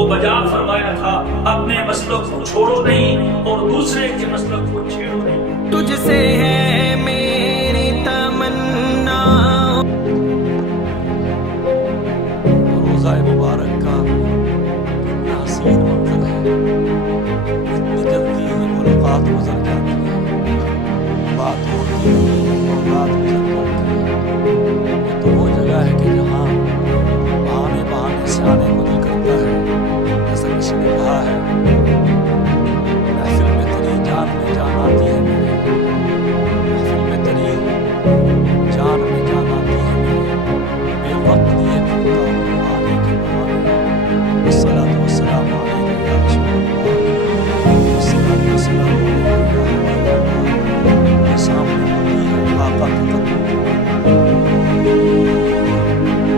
کو بجا فرمایا تھا اپنے مسلک کو چھوڑو نہیں اور دوسرے کے مسلک کو چھیڑو نہیں. تجھ سے ہے